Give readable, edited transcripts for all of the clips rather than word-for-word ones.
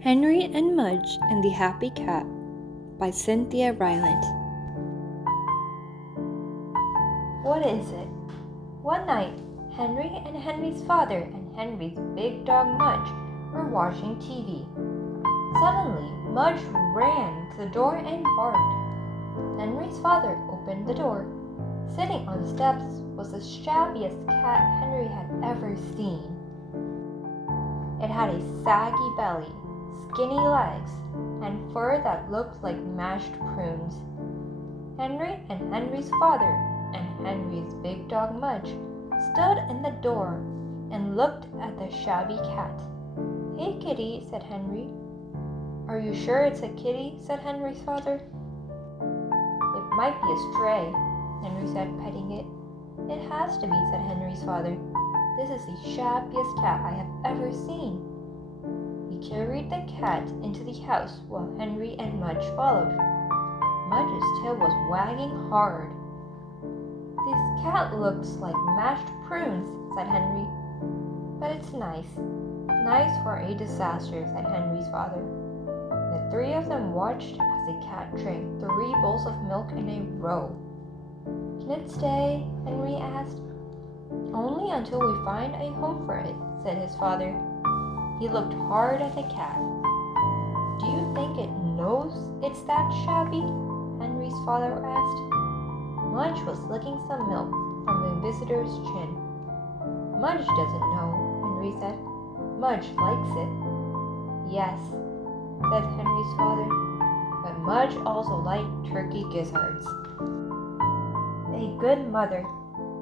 Henry and Mudge and the Happy Cat by Cynthia Rylant. What is it? One night, Henry and Henry's father and Henry's big dog Mudge were watching TV. Suddenly, Mudge ran to the door and barked. Henry's father opened the door. Sitting on the steps was the shabbiest cat Henry had ever seen. It had a saggy belly, skinny legs, and fur that looked like mashed prunes. Henry and Henry's father and Henry's big dog Mudge stood in the door and looked at the shabby cat. "Hey, kitty," said Henry. "Are you sure it's a kitty?" said Henry's father. "It might be a stray," Henry said, petting it. "It has to be," said Henry's father. "This is the shabbiest cat I have ever seen." He carried the cat into the house while Henry and Mudge followed. Mudge's tail was wagging hard. "This cat looks like mashed prunes," said Henry. "But it's nice. Nice for a disaster," said Henry's father. The three of them watched as the cat drank 3 bowls of milk in a row. "Can it stay?" Henry asked. "Only until we find a home for it," said his father. He looked hard at the cat. "Do you think it knows it's that shabby?" Henry's father asked. Mudge was licking some milk from the visitor's chin. "Mudge doesn't know," Henry said. "Mudge likes it." "Yes," said Henry's father, "but Mudge also liked turkey gizzards." A good mother.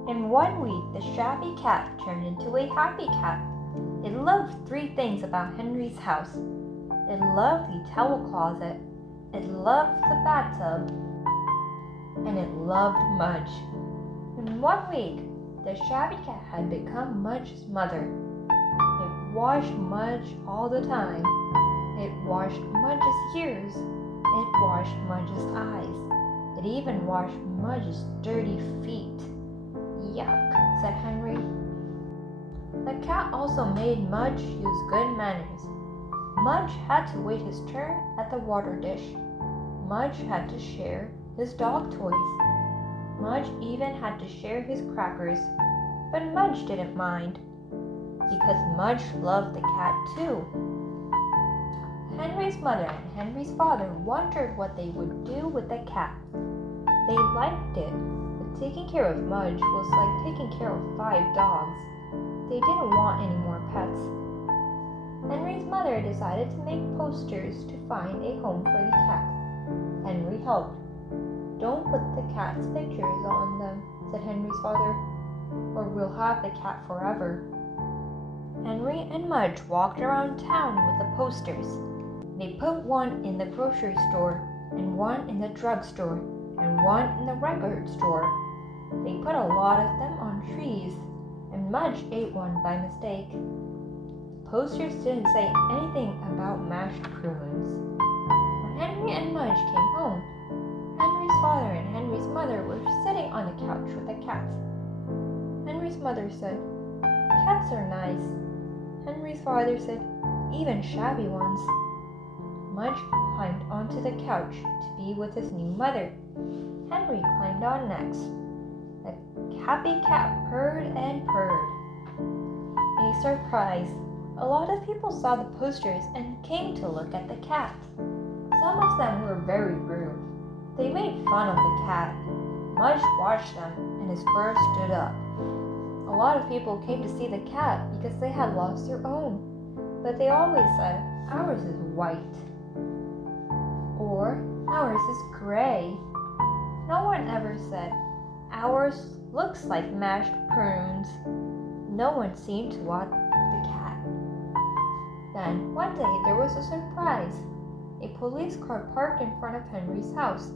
In 1 week, the shabby cat turned into a happy cat. It loved 3 things about Henry's house. It loved the towel closet, it loved the bathtub, and it loved Mudge. In 1 week, the shabby cat had become Mudge's mother. It washed Mudge all the time. It washed Mudge's ears. It washed Mudge's eyes. It even washed Mudge's dirty feet. "Yuck," said Henry. The cat also made Mudge use good manners. Mudge had to wait his turn at the water dish. Mudge had to share his dog toys. Mudge even had to share his crackers. But Mudge didn't mind, because Mudge loved the cat too. Henry's mother and Henry's father wondered what they would do with the cat. They liked it, but taking care of Mudge was like taking care of 5 dogs. They didn't want any more pets. Henry's mother decided to make posters to find a home for the cat. Henry helped. "Don't put the cat's pictures on them," said Henry's father, "or we'll have the cat forever." Henry and Mudge walked around town with the posters. They put one in the grocery store, and one in the drugstore, and one in the record store. They put a lot of them on trees, and Mudge ate one by mistake. The posters didn't say anything about mashed prunes. When Henry and Mudge came home, Henry's father and Henry's mother were sitting on the couch with the cat. Henry's mother said, "Cats are nice." Henry's father said, "Even shabby ones." Mudge climbed onto the couch to be with his new mother. Henry climbed on next. The happy cat purred and purred. A surprise! A lot of people saw the posters and came to look at the cat. Some of them were very rude. They made fun of the cat. Mudge watched them, and his fur stood up. A lot of people came to see the cat because they had lost their own, but they always said, "Ours is white," or "Ours is gray." No one ever said, "Ours looks like mashed prunes." No one seemed to want the cat. Then, one day, there was a surprise. A police car parked in front of Henry's house,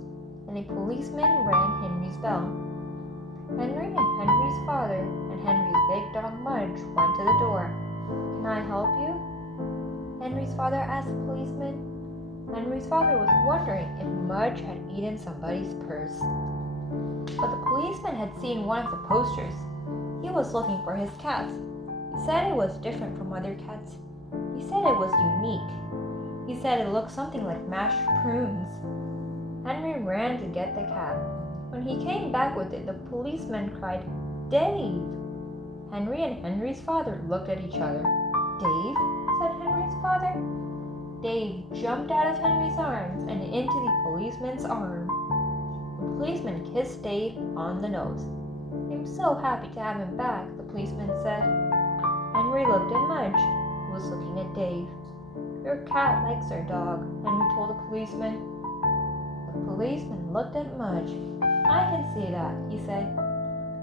and a policeman rang Henry's bell. Henry and Henry's father and Henry's big dog Mudge went to the door. "Can I help you?" Henry's father asked the policeman. Henry's father was wondering if Mudge had eaten somebody's purse. But the policeman had seen one of the posters. He was looking for his cat. He said it was different from other cats. He said it was unique. said it looked something like mashed prunes. Henry ran to get the cat. When he came back with it, the policeman cried, "Dave!" Henry and Henry's father looked at each other. "Dave?" said Henry's father. Dave jumped out of Henry's arms and into the policeman's arm. The policeman kissed Dave on the nose. "I'm so happy to have him back," the policeman said. Henry looked at Mudge, who was looking at Dave. "Your cat likes our dog," Henry told the policeman. The policeman looked at Mudge. "I can see that," he said.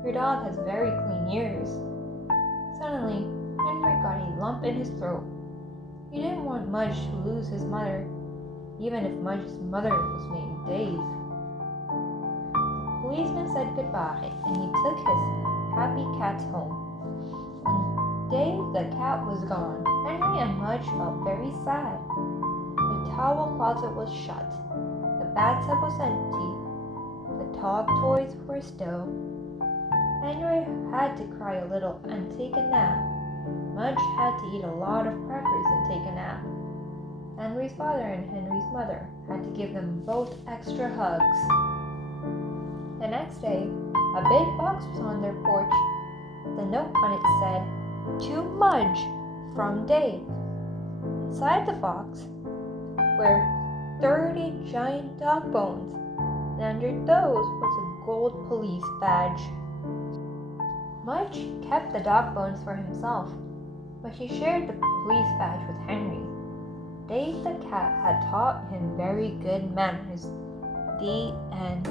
"Your dog has very clean ears." Suddenly, Henry got a lump in his throat. He didn't want Mudge to lose his mother, even if Mudge's mother was named Dave. The policeman said goodbye, and he took his happy cats home. When Dave the cat was gone, Henry and Mudge felt very sad. The towel closet was shut. The bathtub was empty. The dog toys were still. Henry had to cry a little and take a nap. Mudge had to eat a lot of crackers and take a nap. Henry's father and Henry's mother had to give them both extra hugs. The next day, a big box was on their porch. The note on it said, "To Mudge, from Dave." Inside the box were 30 giant dog bones, and under those was a gold police badge. Mudge kept the dog bones for himself, but he shared the police badge with Henry. Dave the cat had taught him very good manners. The end.